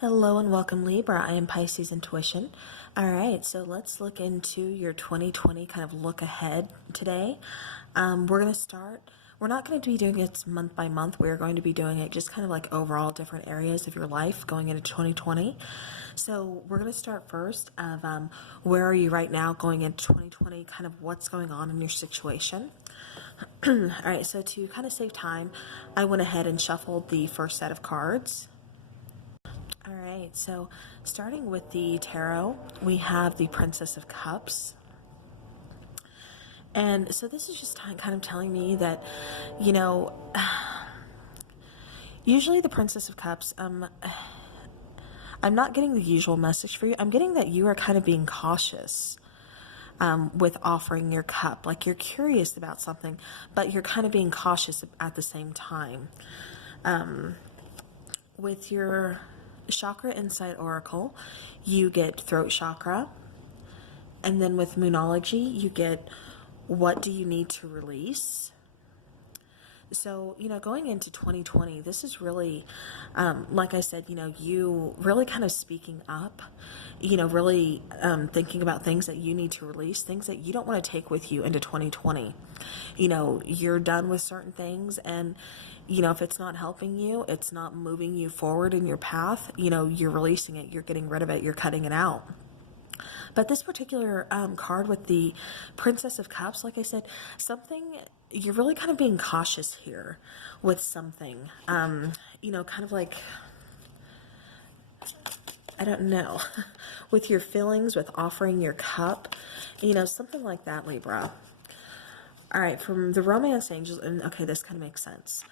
Hello and welcome, Libra. I am Pisces Intuition. All right, so let's look into your 2020 kind of look ahead today. We're going to start. We're not going to be doing it month by month. We're going to be doing it just kind of like overall different areas of your life going into 2020. So we're going to start first of where are you right now going into 2020, kind of what's going on in your situation. All right, so to kind of save time, I went ahead and shuffled the first set of cards. All right, so starting with the tarot, we have the Princess of Cups. And so this is just kind of telling me that, you know, usually the Princess of Cups, I'm not getting the usual message for you. I'm getting that you are kind of being cautious with offering your cup. Like you're curious about something, but you're kind of being cautious at the same time. With your Chakra Insight Oracle, you get throat chakra. And then with Moonology, you get what do you need to release? So, going into 2020, this is really, like I said, you really kind of speaking up, really thinking about things that you need to release, things that you don't want to take with you into 2020. You're done with certain things, and if it's not helping you, it's not moving you forward in your path, you're releasing it, you're getting rid of it, you're cutting it out. But this particular card with the Princess of Cups, like I said, you're really kind of being cautious here with something, kind of like, I don't know, with your feelings, with offering your cup, something like that, Libra. All right, from the Romance Angels, and okay, this kind of makes sense.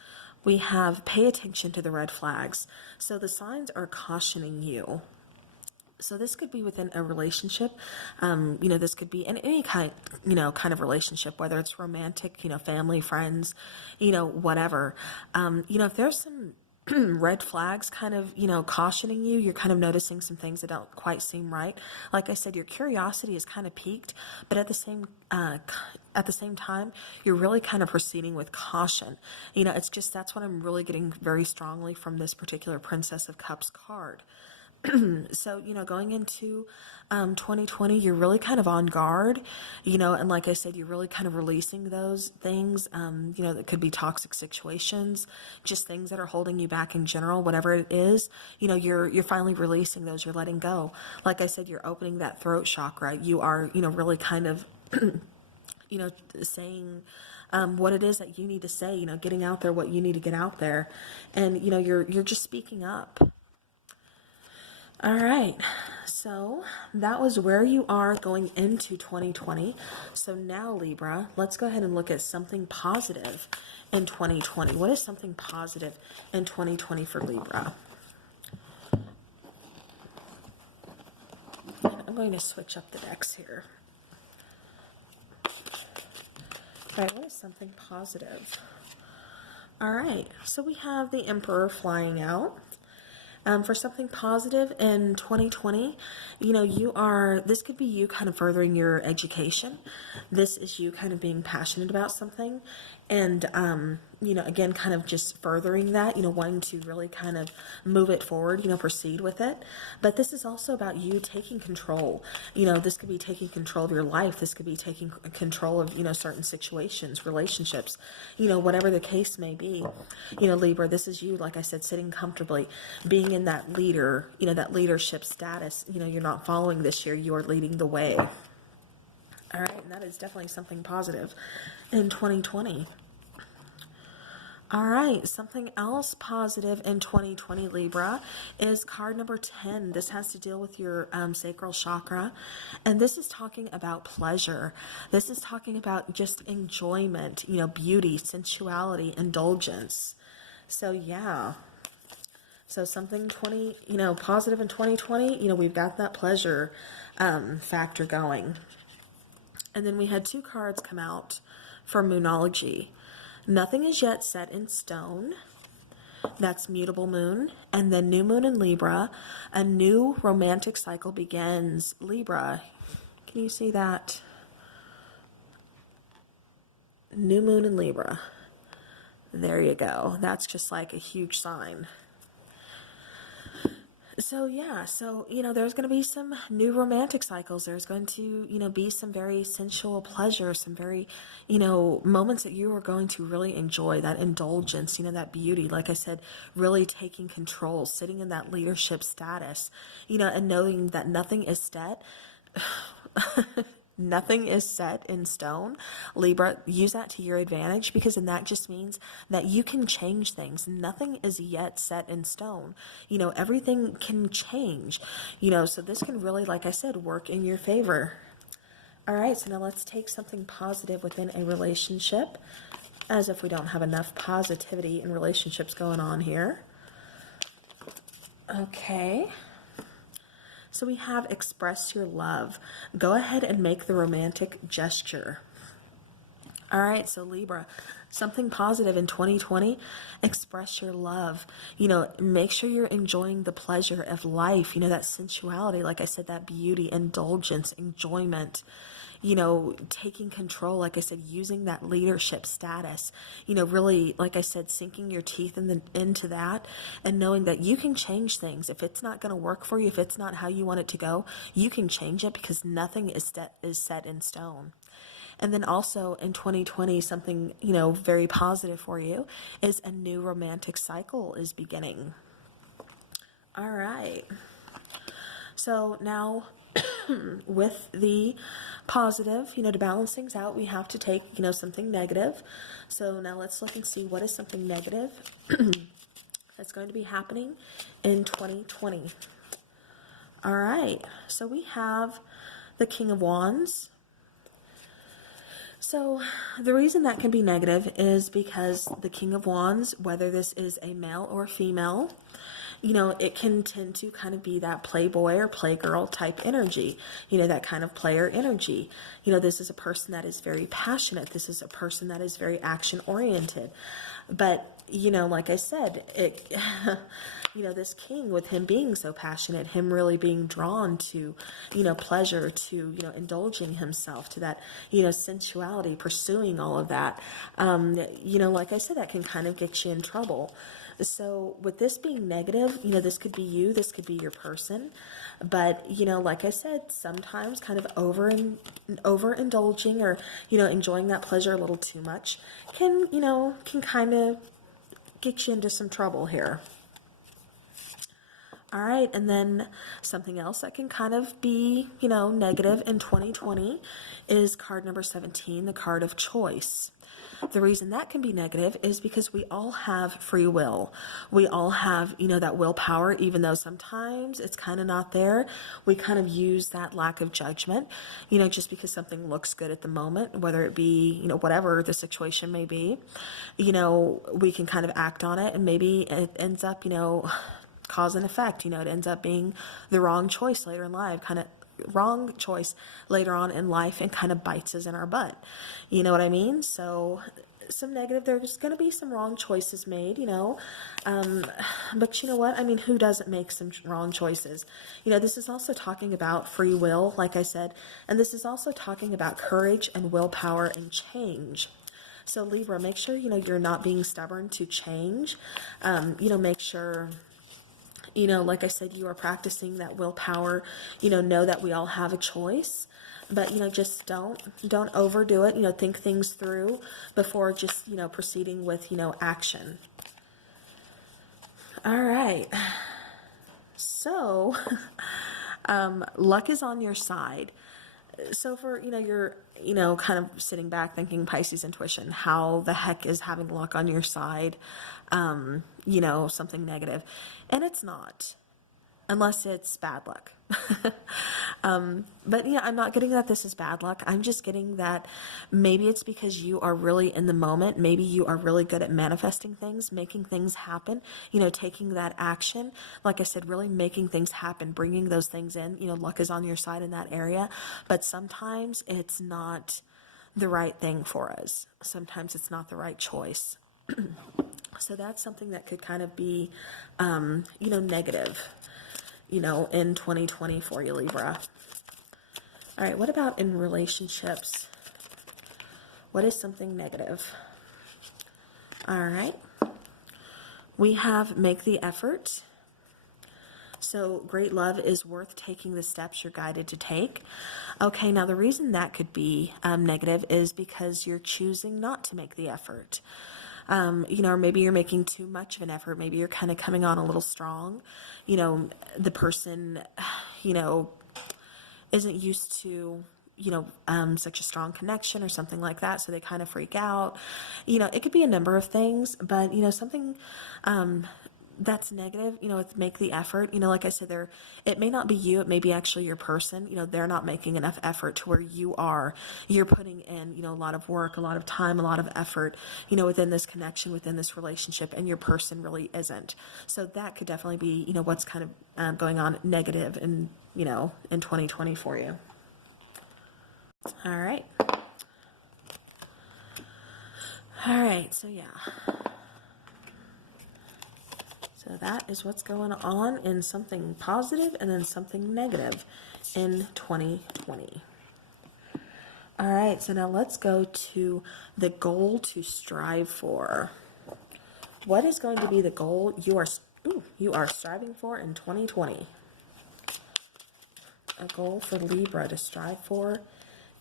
We have pay attention to the red flags. So the signs are cautioning you. So this could be within a relationship, this could be in any kind of relationship, whether it's romantic, family, friends, whatever. If there's some red flags kind of, cautioning you, you're kind of noticing some things that don't quite seem right. Like I said, your curiosity is kind of piqued, but at the same time, you're really kind of proceeding with caution. It's just, that's what I'm really getting very strongly from this particular Princess of Cups card. So, going into 2020, you're really kind of on guard, and like I said, you're really kind of releasing those things, that could be toxic situations, just things that are holding you back in general, whatever it is, you're finally releasing those, you're letting go. Like I said, you're opening that throat chakra. You are, really kind of, saying what it is that you need to say, getting out there what you need to get out there. And, you're just speaking up. All right, so that was where you are going into 2020. So now, Libra, let's go ahead and look at something positive in 2020. What is something positive in 2020 for Libra? And I'm going to switch up the decks here. All right, what is something positive? All right, so we have the Emperor flying out. For something positive in 2020, this could be you kind of furthering your education. This is you kind of being passionate about something and, again, kind of just furthering that, wanting to really kind of move it forward, proceed with it. But this is also about you taking control. This could be taking control of your life. This could be taking control of, certain situations, relationships, whatever the case may be. Libra, this is you, like I said, sitting comfortably, being in that leader, that leadership status. You're not following this year, you are leading the way. All right, and that is definitely something positive in 2020. All right, something else positive in 2020, Libra, is card number 10. This has to deal with your sacral chakra, and this is talking about pleasure. This is talking about just enjoyment, beauty, sensuality, indulgence. So, yeah. So something positive in 2020, we've got that pleasure factor going. And then we had two cards come out for Moonology. Nothing is yet set in stone. That's mutable moon. And then new moon in Libra. A new romantic cycle begins. Libra, can you see that? New moon in Libra. There you go. That's just like a huge sign. So yeah, so there's going to be some new romantic cycles. There's going to be some very sensual pleasure, some very moments that you are going to really enjoy, that indulgence, that beauty, like I said, really taking control, sitting in that leadership status, and knowing that nothing is set. Nothing is set in stone. Libra, use that to your advantage, because then that just means that you can change things. Nothing is yet set in stone. Everything can change. So this can really, like I said, work in your favor. All right, so now let's take something positive within a relationship, as if we don't have enough positivity in relationships going on here. Okay. So we have express your love. Go ahead and make the romantic gesture. All right, so Libra, something positive in 2020, express your love. Make sure you're enjoying the pleasure of life, that sensuality, like I said, that beauty, indulgence, enjoyment, taking control, like I said, using that leadership status, really, like I said, sinking your teeth into that, and knowing that you can change things. If it's not going to work for you, if it's not how you want it to go, you can change it, because nothing is set in stone. And then also in 2020, something, very positive for you is a new romantic cycle is beginning. All right. So now with the positive, to balance things out, we have to take, something negative. So now let's look and see what is something negative that's going to be happening in 2020. All right. So we have the King of Wands. So the reason that can be negative is because the King of Wands, whether this is a male or female, it can tend to kind of be that playboy or playgirl type energy, that kind of player energy. This is a person that is very passionate. This is a person that is very action oriented. But, like I said, this king, with him being so passionate, him really being drawn to, pleasure, to, indulging himself, to that, sensuality, pursuing all of that, like I said, that can kind of get you in trouble. So with this being negative, this could be you, this could be your person, but, like I said, sometimes kind of overindulging or, enjoying that pleasure a little too much can kind of get you into some trouble here. All right, and then something else that can kind of be, negative in 2020 is card number 17, the card of choice. The reason that can be negative is because we all have free will. We all have, that willpower, even though sometimes it's kind of not there. We kind of use that lack of judgment, just because something looks good at the moment, whether it be, whatever the situation may be, we can kind of act on it, and maybe it ends up, cause and effect, it ends up being the wrong choice later in life, wrong choice later on in life, and kind of bites us in our butt. You know what I mean? So some negative, there's going to be some wrong choices made, but you know what? I mean, who doesn't make some wrong choices? This is also talking about free will, like I said, and this is also talking about courage and willpower and change. So Libra, make sure, you're not being stubborn to change. Make sure, like I said, you are practicing that willpower, know that we all have a choice, but, just don't overdo it, think things through before just, proceeding with, action. All right. So, luck is on your side. So for, you're, kind of sitting back thinking Pisces intuition, how the heck is having luck on your side, something negative? And it's not, unless it's bad luck. But yeah, I'm not getting that this is bad luck. I'm just getting that maybe it's because you are really in the moment. Maybe you are really good at manifesting things, making things happen, taking that action. Like I said, really making things happen, bringing those things in, luck is on your side in that area. But sometimes it's not the right thing for us. Sometimes it's not the right choice. So that's something that could kind of be, negative, in 2020 for you, Libra. All right, what about in relationships? What is something negative? All right. We have make the effort. So great love is worth taking the steps you're guided to take. Okay, now the reason that could be negative is because you're choosing not to make the effort. You know, or maybe you're making too much of an effort. Maybe you're kind of coming on a little strong. You know, the person, you know, isn't used to, you know, such a strong connection or something like that. So they kind of freak out. You know, it could be a number of things, but, you know, something, that's negative, you know, make the effort, you know, like I said, it may not be you, it may be actually your person, you know, they're not making enough effort to where you're putting in, you know, a lot of work, a lot of time, a lot of effort, you know, within this connection, within this relationship, and your person really isn't. So that could definitely be, you know, what's kind of going on negative in, you know, in 2020 for you. All right. All right. So yeah. So that is what's going on in something positive and then something negative in 2020. All right, so now let's go to the goal to strive for. What is going to be the goal you are striving for in 2020? A goal for Libra to strive for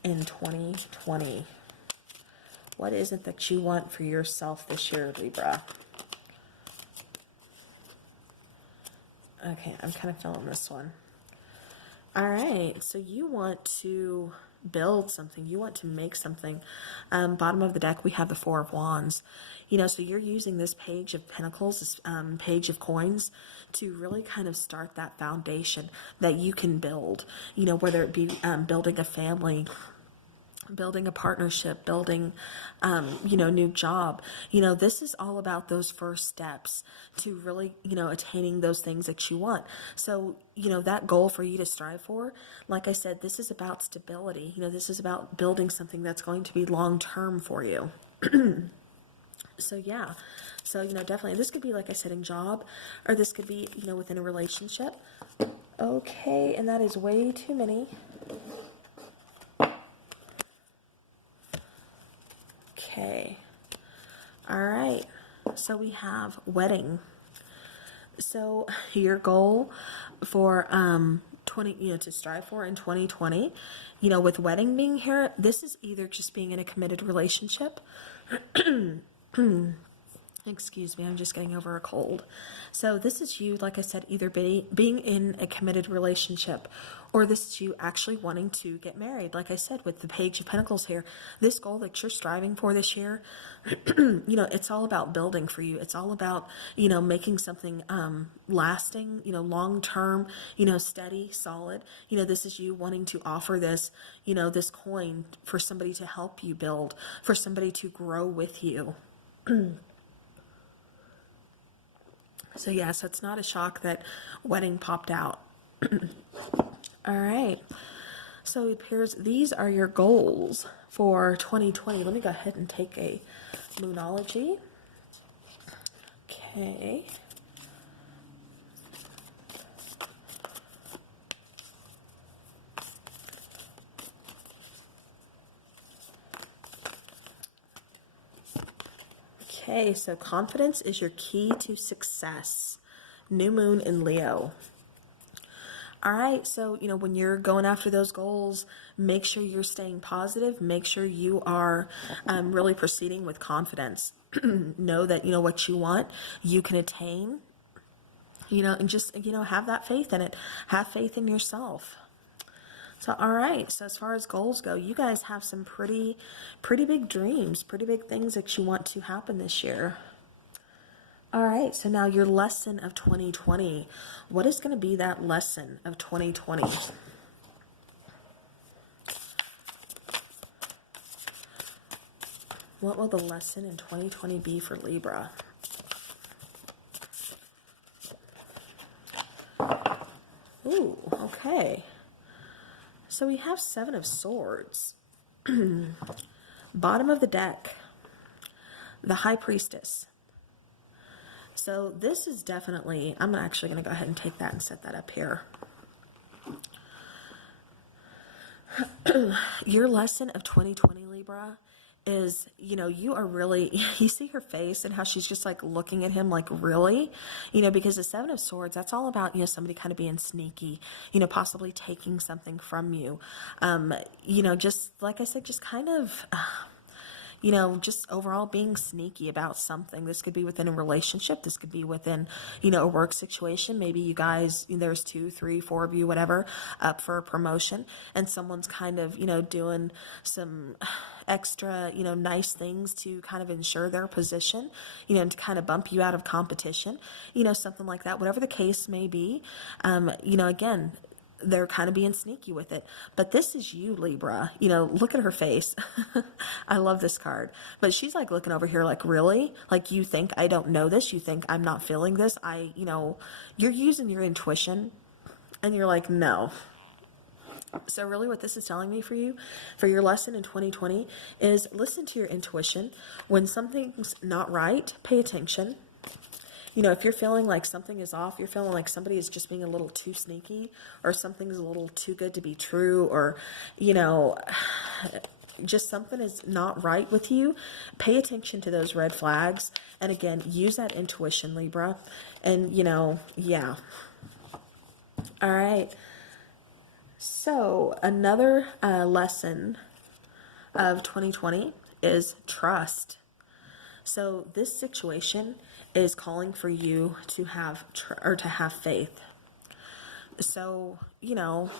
in 2020. What is it that you want for yourself this year, Libra? Okay, I'm kind of feeling this one. All right, so you want to build something. You want to make something. Bottom of the deck, we have the Four of Wands. You know, so you're using this Page of Pentacles, this Page of Coins, to really kind of start that foundation that you can build. You know, whether it be building a family, building a partnership, building, you know, new job. You know, this is all about those first steps to really, you know, attaining those things that you want. So, you know, that goal for you to strive for, like I said, this is about stability. You know, this is about building something that's going to be long-term for you. So, yeah. So, you know, definitely, this could be, like I said, in job, or this could be, you know, within a relationship. Okay, and that is way too many. Okay. All right. So we have wedding. So your goal for 20, you know, to strive for in 2020, you know, with wedding being here, this is either just being in a committed relationship. Excuse me, I'm just getting over a cold. So this is you, like I said, either being in a committed relationship, or this is you actually wanting to get married. Like I said, with the Page of Pentacles here, this goal that you're striving for this year, you know, it's all about building for you. It's all about, you know, making something lasting, you know, long-term, you know, steady, solid. You know, this is you wanting to offer this, you know, this coin for somebody to help you build, for somebody to grow with you. So yeah, so it's not a shock that wedding popped out. All right. So it appears these are your goals for 2020. Let me go ahead and take a Moonology. Okay. Okay, so confidence is your key to success. New moon in Leo. All right, so, you know, when you're going after those goals, make sure you're staying positive. Make sure you are really proceeding with confidence. Know that, you know, what you want, you can attain, you know, and just, you know, have that faith in it. Have faith in yourself. So, all right, so as far as goals go, you guys have some pretty big dreams, pretty big things that you want to happen this year. All right, so now your lesson of 2020. What is going to be that lesson of 2020? What will the lesson in 2020 be for Libra? Ooh, okay. So we have Seven of Swords. Bottom of the deck, the High Priestess. So this is definitely, I'm actually going to go ahead and take that and set that up here. Your lesson of 2020, Libra, is, you know, you are really, you see her face and how she's just like looking at him like, really, you know, because the Seven of Swords, that's all about, you know, somebody kind of being sneaky, you know, possibly taking something from you. You know, just like I said, just kind of, you know, just overall being sneaky about something. This could be within a relationship. This could be within, you know, a work situation. Maybe you guys, there's 2, 3, 4 of you, whatever, up for a promotion, and someone's kind of, you know, doing some extra, you know, nice things to kind of ensure their position, you know, and to kind of bump you out of competition, you know, something like that, whatever the case may be. You know, again, they're kind of being sneaky with it. But this is you, Libra. You know, look at her face. I love this card. But she's like looking over here like, really? Like, you think I don't know this? You think I'm not feeling this? You know, you're using your intuition and you're like, no. So really what this is telling me for you, for your lesson in 2020, is listen to your intuition. When something's not right, pay attention. You know, if you're feeling like something is off, you're feeling like somebody is just being a little too sneaky, or something's a little too good to be true, or, you know, just something is not right with you, pay attention to those red flags. And again, use that intuition, Libra. And, you know, yeah. All right. So another lesson of 2020 is trust. So this situation is calling for you to have faith. So, you know,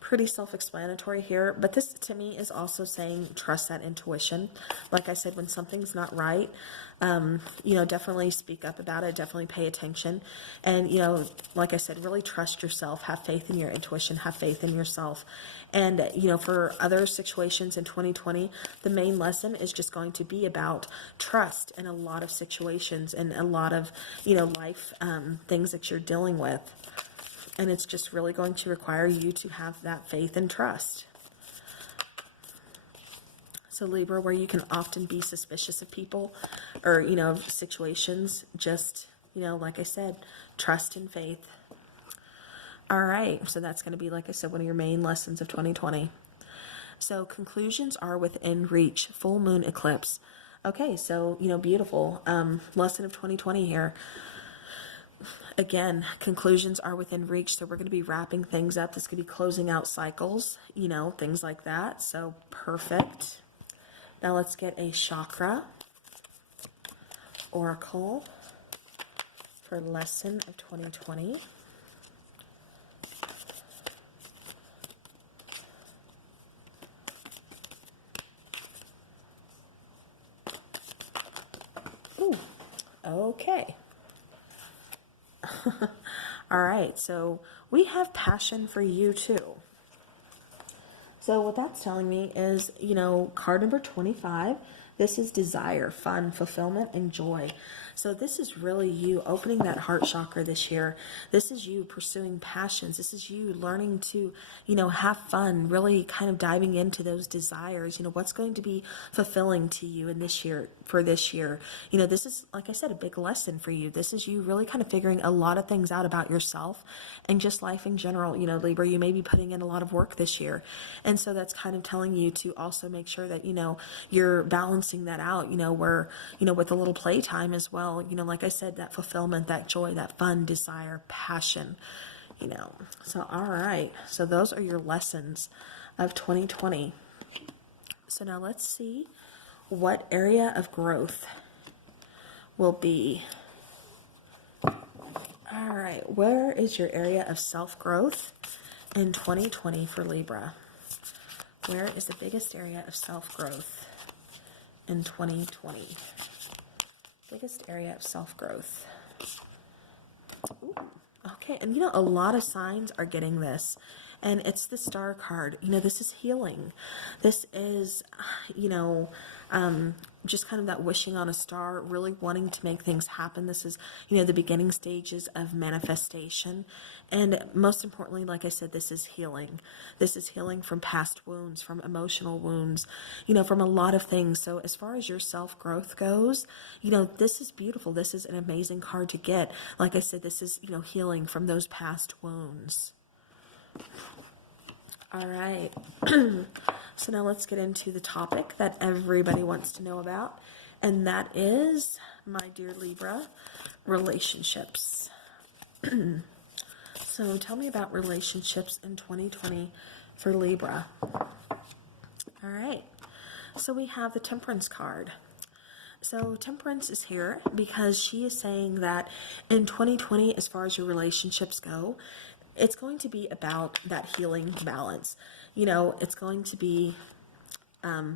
pretty self-explanatory here, but this to me is also saying trust that intuition. Like I said, when something's not right, you know, definitely speak up about it, definitely pay attention. And, you know, like I said, really trust yourself, have faith in your intuition, have faith in yourself. And, you know, for other situations in 2020, the main lesson is just going to be about trust in a lot of situations and a lot of, you know, life things that you're dealing with. And it's just really going to require you to have that faith and trust. So Libra, where you can often be suspicious of people or, you know, situations, just, you know, like I said, trust and faith. All right. So that's going to be, like I said, one of your main lessons of 2020. So conclusions are within reach. Full moon eclipse. Okay. So, you know, beautiful. Lesson of 2020 here. Again, conclusions are within reach, so we're going to be wrapping things up. This could be closing out cycles, you know, things like that. So, perfect. Now let's get a chakra oracle for lesson of 2020. Ooh, okay. All right, so we have passion for you too. So what that's telling me is, you know, card number 25, this is desire, fun, fulfillment, and joy. So this is really you opening that heart chakra this year. This is you pursuing passions. This is you learning to, you know, have fun, really kind of diving into those desires. You know, what's going to be fulfilling to you in this year, for this year. You know, this is, like I said, a big lesson for you. This is you really kind of figuring a lot of things out about yourself and just life in general. You know, Libra, you may be putting in a lot of work this year. And so that's kind of telling you to also make sure that, you know, you're balancing that out, you know, where, you know, with a little playtime as well. You know, like I said, that fulfillment, that joy, that fun, desire, passion, you know. So, all right. So those are your lessons of 2020. So now let's see what area of growth will be. All right. Where is your area of self-growth in 2020 for Libra? Where is the biggest area of self-growth in 2020? Biggest area of self-growth. Okay, and you know, a lot of signs are getting this, and it's the Star card. You know, this is healing. This is, you know, just kind of that wishing on a star, really wanting to make things happen. This is, you know, the beginning stages of manifestation. And most importantly, like I said, this is healing. This is healing from past wounds, from emotional wounds, you know, from a lot of things. So as far as your self-growth goes, you know, this is beautiful. This is an amazing card to get. Like I said, this is, you know, healing from those past wounds. All right. So now let's get into the topic that everybody wants to know about, and that is, my dear Libra, relationships. So tell me about relationships in 2020 for Libra. All right. So we have the Temperance card. So Temperance is here because she is saying that in 2020, as far as your relationships go, it's going to be about that healing balance. You know, it's going to be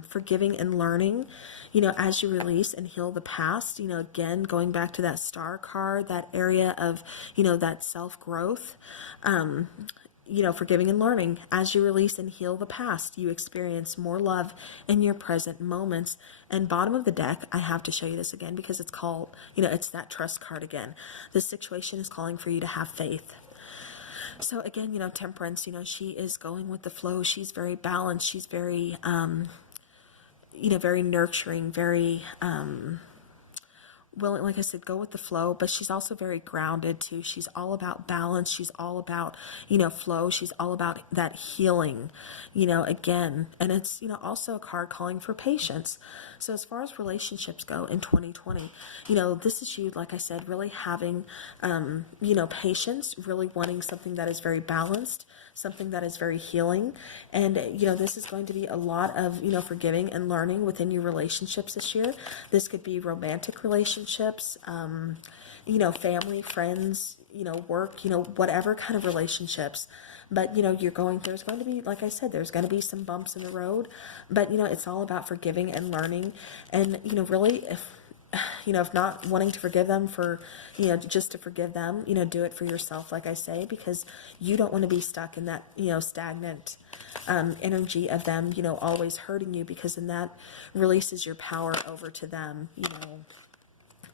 forgiving and learning, you know, as you release and heal the past, you know, again, going back to that star card, that area of, you know, that self-growth, you know, forgiving and learning. As you release and heal the past, you experience more love in your present moments. And bottom of the deck, I have to show you this again because it's called, you know, it's that trust card again. This situation is calling for you to have faith. So again, you know, Temperance, you know, she is going with the flow. She's very balanced. She's very, you know, very nurturing, very, willing, like I said, go with the flow, but she's also very grounded too. She's all about balance. She's all about, you know, flow. She's all about that healing, you know, again. And it's, you know, also a card calling for patience. So as far as relationships go in 2020, you know, this is you, like I said, really having, you know, patience, really wanting something that is very balanced, something that is very healing. And, you know, this is going to be a lot of, you know, forgiving and learning within your relationships this year. This could be romantic relationships, you know, family, friends, you know, work, you know, whatever kind of relationships. But, you know, there's going to be, like I said, there's going to be some bumps in the road, but, you know, it's all about forgiving and learning. And, you know, really, if not wanting to forgive them for, you know, just to forgive them, you know, do it for yourself, like I say, because you don't want to be stuck in that, you know, stagnant energy of them, you know, always hurting you, because then that releases your power over to them, you know,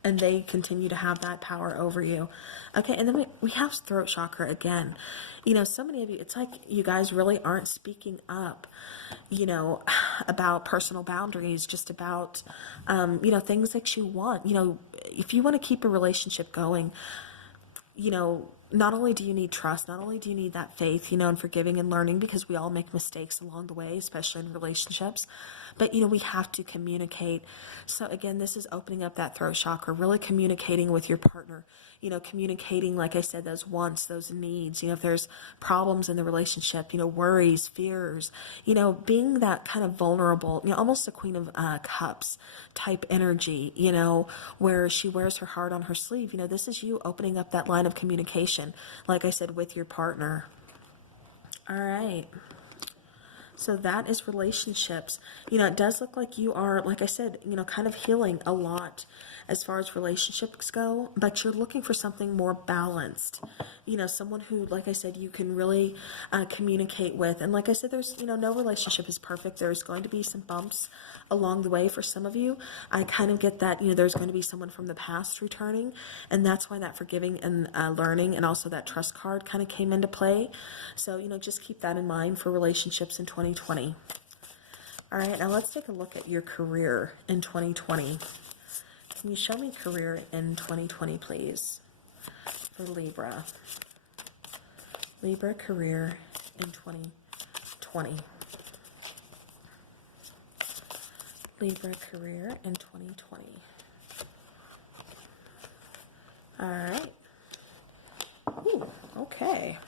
and they continue to have that power over you. Okay, and then we have throat chakra again. You know, so many of you, it's like you guys really aren't speaking up, you know, about personal boundaries, just about, you know, things that you want. You know, if you want to keep a relationship going, you know, not only do you need trust, not only do you need that faith, you know, and forgiving and learning, because we all make mistakes along the way, especially in relationships, but, you know, we have to communicate. So again, this is opening up that throat chakra, really communicating with your partner, you know, communicating, like I said, those wants, those needs, you know, if there's problems in the relationship, you know, worries, fears, you know, being that kind of vulnerable, you know, almost a Queen of Cups type energy, you know, where she wears her heart on her sleeve. You know, this is you opening up that line of communication, like I said, with your partner. All right. So that is relationships. You know, it does look like you are, like I said, you know, kind of healing a lot as far as relationships go, but you're looking for something more balanced. You know, someone who, like I said, you can really communicate with. And like I said, there's, you know, no relationship is perfect. There's going to be some bumps along the way for some of you. I kind of get that, you know, there's going to be someone from the past returning, and that's why that forgiving and learning and also that trust card kind of came into play. So, you know, just keep that in mind for relationships in 2020. All right, now let's take a look at your career in 2020. Can you show me career in 2020, please, for Libra? Libra career in 2020. Libra career in 2020. All right. Ooh, okay.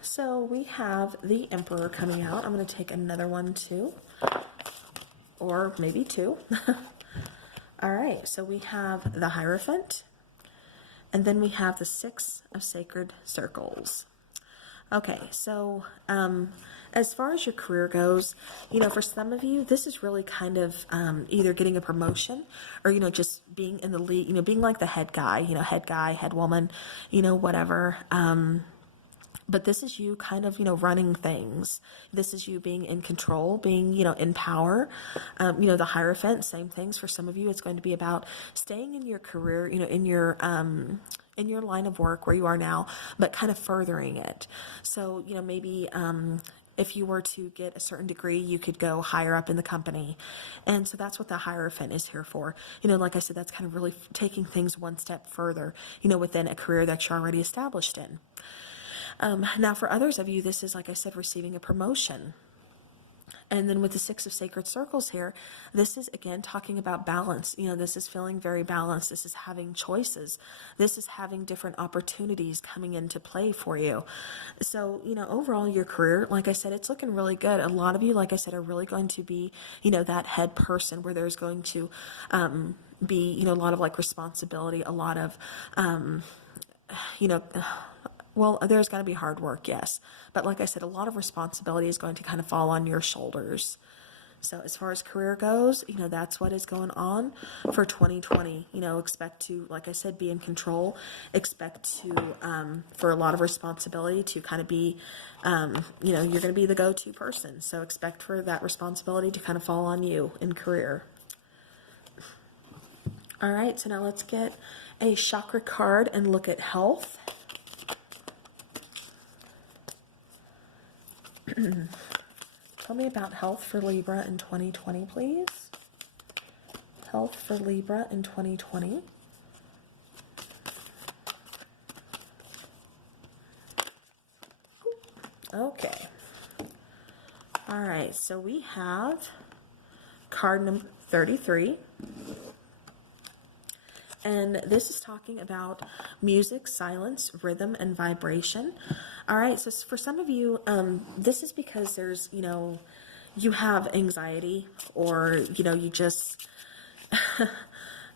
So we have the Emperor coming out. I'm going to take another one too, or maybe two. All right, so we have the Hierophant, and then we have the Six of Sacred Circles. Okay, so as far as your career goes, you know, for some of you, this is really kind of either getting a promotion or, you know, just being in the lead, you know, being like the head guy, you know, head guy, head woman, you know, whatever. But this is you kind of, you know, running things. This is you being in control, being, you know, in power. You know, the Hierophant, same things. For some of you, it's going to be about staying in your career, you know, in your line of work where you are now, but kind of furthering it. So, you know, maybe if you were to get a certain degree, you could go higher up in the company. And so that's what the Hierophant is here for. You know, like I said, that's kind of really taking things one step further, you know, within a career that you're already established in. Now for others of you, this is, like I said, receiving a promotion. And then with the Six of Sacred Circles here, this is, again, talking about balance. You know, this is feeling very balanced. This is having choices. This is having different opportunities coming into play for you. So, you know, overall, your career, like I said, it's looking really good. A lot of you, like I said, are really going to be, you know, that head person where there's going to be, you know, a lot of like responsibility, a lot of, you know, well, there's going to be hard work, yes. But like I said, a lot of responsibility is going to kind of fall on your shoulders. So as far as career goes, you know, that's what is going on for 2020. You know, expect to, like I said, be in control. Expect to, for a lot of responsibility to kind of be, you know, you're going to be the go-to person. So expect for that responsibility to kind of fall on you in career. All right, so now let's get a chakra card and look at health. Tell me about health for Libra in 2020, please. Health for Libra in 2020. Okay. All right, so we have card number 33. And this is talking about music, silence, rhythm, and vibration. All right, so for some of you, this is because there's, you know, you have anxiety, or, you know, you just,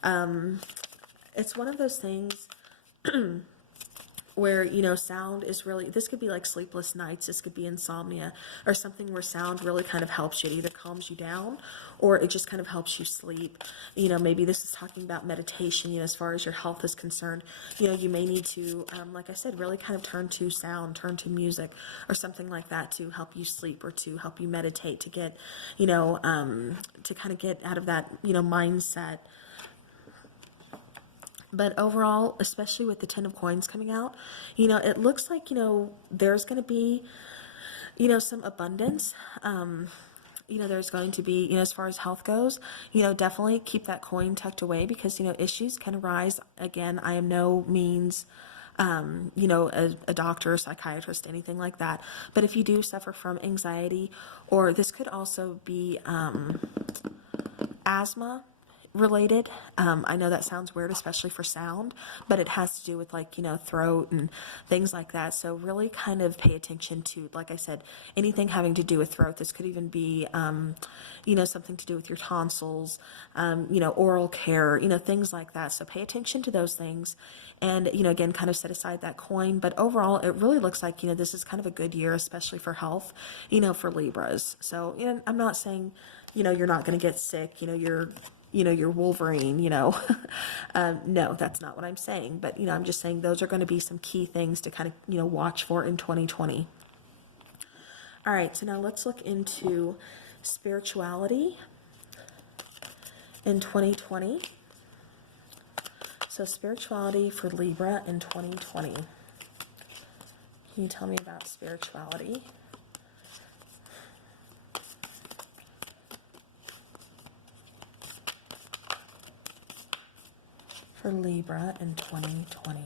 it's one of those things where, you know, sound is really, this could be like sleepless nights, this could be insomnia, or something where sound really kind of helps you. It either calms you down, or it just kind of helps you sleep. You know, maybe this is talking about meditation, you know, as far as your health is concerned. You know, you may need to, like I said, really kind of turn to sound, turn to music, or something like that to help you sleep, or to help you meditate, to get, you know, to kind of get out of that, you know, mindset. But overall, especially with the Ten of Coins coming out, you know, it looks like, you know, there's going to be, you know, some abundance. You know, there's going to be, you know, as far as health goes, you know, definitely keep that coin tucked away, because, you know, issues can arise. Again, I am no means, you know, a doctor, psychiatrist, anything like that. But if you do suffer from anxiety, or this could also be asthma related. I know that sounds weird, especially for sound, but it has to do with, like, you know, throat and things like that. So really kind of pay attention to, like I said, anything having to do with throat. This could even be, you know, something to do with your tonsils, you know, oral care, you know, things like that. So pay attention to those things. And, you know, again, kind of set aside that coin. But overall, it really looks like, you know, this is kind of a good year, especially for health, you know, for Libras. So, you know, I'm not saying, you know, you're not going to get sick, you know, you're Wolverine, you know. No, that's not what I'm saying. But, you know, I'm just saying those are going to be some key things to kind of, you know, watch for in 2020. All right, so now let's look into spirituality in 2020. So spirituality for Libra in 2020. Can you tell me about spirituality? For Libra in 2020.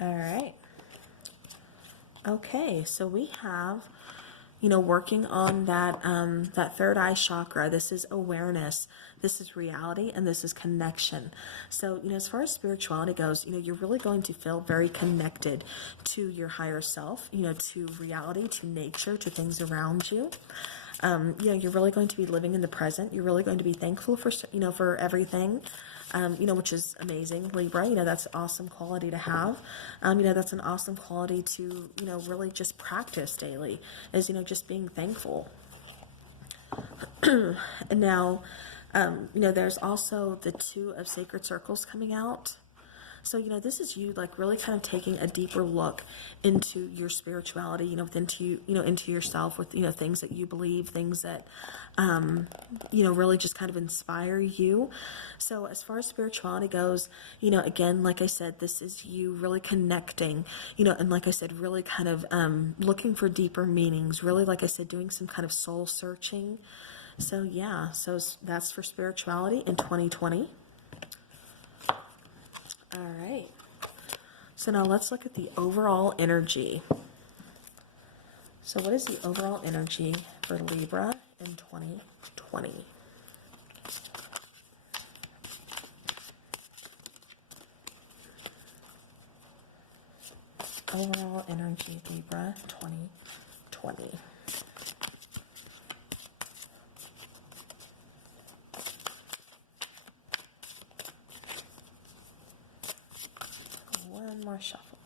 All right. Okay, so we have, you know, working on that that third eye chakra. This is awareness, this is reality, and this is connection. So, you know, as far as spirituality goes, you know, you're really going to feel very connected to your higher self, you know, to reality, to nature, to things around you. You know, you're really going to be living in the present. You're really going to be thankful for, you know, for everything, you know, which is amazing, Libra. You know, that's an awesome quality to have. You know, that's an awesome quality to, you know, really just practice daily, is, you know, just being thankful. And now, you know, there's also the Two of Sacred Circles coming out. So, you know, this is you, like, really kind of taking a deeper look into your spirituality, you know, into yourself, with, you know, things that you believe, things that, you know, really just kind of inspire you. So as far as spirituality goes, you know, again, like I said, this is you really connecting, you know, and like I said, really kind of looking for deeper meanings, really, like I said, doing some kind of soul searching. So yeah, so that's for spirituality in 2020. So now let's look at the overall energy. So what is the overall energy for Libra in 2020? Overall energy, Libra, 2020. One more shuffle.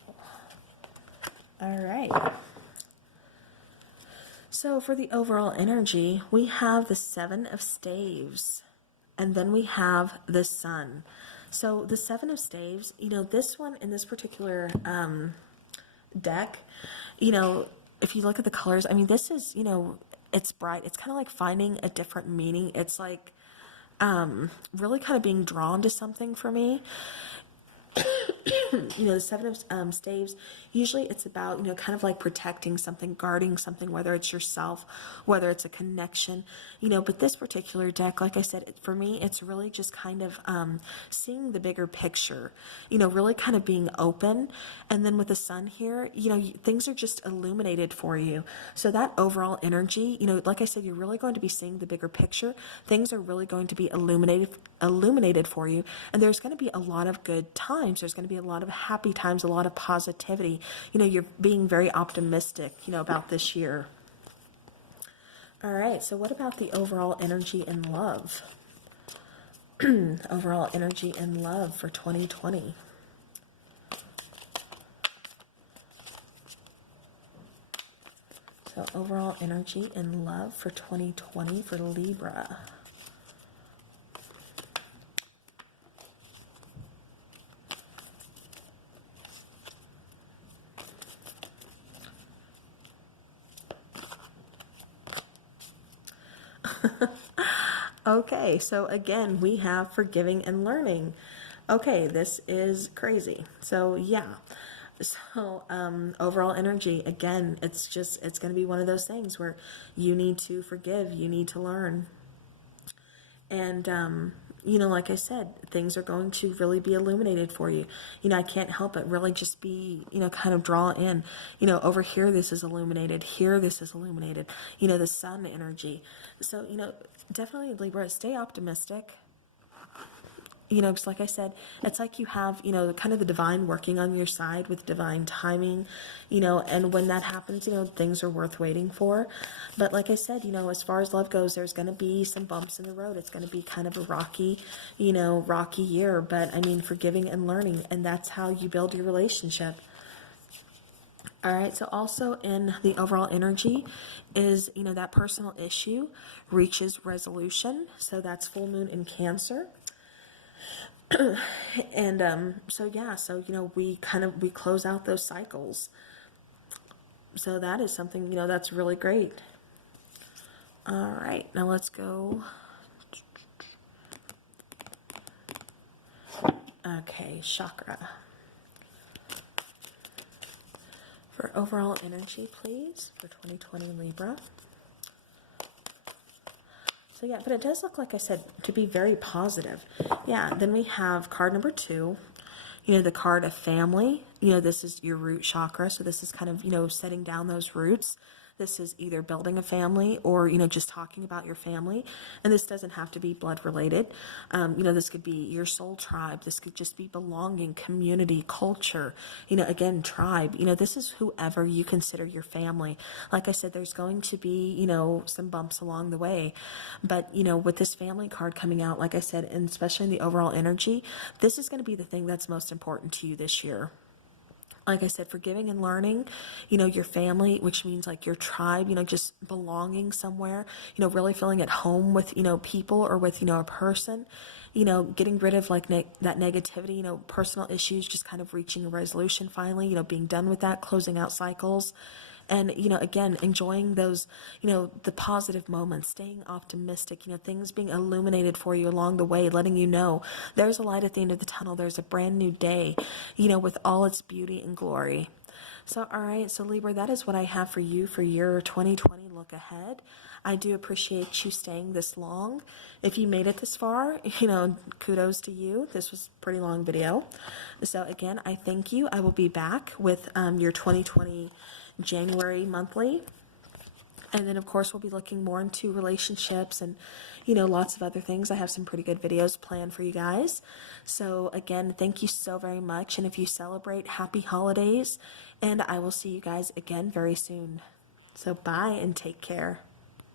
All right. So for the overall energy, we have the Seven of Staves, and then we have the Sun. So the Seven of Staves, you know, this one in this particular deck, you know, if you look at the colors, I mean, this is, you know, it's bright. It's kind of like finding a different meaning. It's like really kind of being drawn to something for me. You know, the Seven of Staves, usually it's about, you know, kind of like protecting something, guarding something, whether it's yourself, whether it's a connection, you know, but this particular deck, like I said, for me, it's really just kind of seeing the bigger picture, you know, really kind of being open. And then with the Sun here, you know, things are just illuminated for you. So that overall energy, you know, like I said, you're really going to be seeing the bigger picture. Things are really going to be illuminated for you. And there's going to be a lot of good times. There's going to be a lot of happy times, a lot of positivity. You know, you're being very optimistic, you know, about this year. All right, so what about the overall energy in love? Overall energy in love for 2020. So overall energy in love for 2020 for Libra. Okay, so again, we have forgiving and learning. Okay, this is crazy. So yeah, so overall energy, again, it's going to be one of those things where you need to forgive, you need to learn. And, you know, like I said, things are going to really be illuminated for you. You know, I can't help but really just be, you know, kind of draw in, you know, over here this is illuminated, here this is illuminated, you know, the Sun energy. So, you know, definitely Libra, stay optimistic. You know, just like I said, it's like you have, you know, kind of the divine working on your side with divine timing, you know, and when that happens, you know, things are worth waiting for. But like I said, you know, as far as love goes, there's going to be some bumps in the road. It's going to be kind of a rocky, you know, rocky year. But I mean, forgiving and learning, and that's how you build your relationship. All right, so also in the overall energy is, you know, that personal issue reaches resolution. So that's full moon in Cancer. And so yeah, so you know, we close out those cycles. So that is something, you know, that's really great. All right, now let's go. Okay, chakra. For overall energy, please, for 2020 Libra. So yeah, but it does look, like I said, to be very positive. Yeah, then we have card number 2, you know, the card of family. You know, this is your root chakra, so this is kind of, you know, setting down those roots. This is either building a family or, you know, just talking about your family. And this doesn't have to be blood related. You know, this could be your soul tribe. This could just be belonging, community, culture, you know, again, tribe. You know, this is whoever you consider your family. Like I said, there's going to be, you know, some bumps along the way. But, you know, with this family card coming out, like I said, and especially in the overall energy, this is going to be the thing that's most important to you this year. Like I said, forgiving and learning, you know, your family, which means like your tribe, you know, just belonging somewhere, you know, really feeling at home with, you know, people or with, you know, a person, you know, getting rid of like that negativity, you know, personal issues, just kind of reaching a resolution finally, you know, being done with that, closing out cycles. And, you know, again, enjoying those, you know, the positive moments, staying optimistic, you know, things being illuminated for you along the way, letting you know there's a light at the end of the tunnel. There's a brand new day, you know, with all its beauty and glory. So, all right. So Libra, that is what I have for you for year 2020. look ahead. I do appreciate you staying this long. If you made it this far, kudos to you. This was a pretty long video. So again, I thank you. I will be back with your 2020 January monthly. And then, of course, we'll be looking more into relationships and, lots of other things. I have some pretty good videos planned for you guys. So, again, thank you so very much. And if you celebrate, happy holidays. And I will see you guys again very soon. So, bye and take care.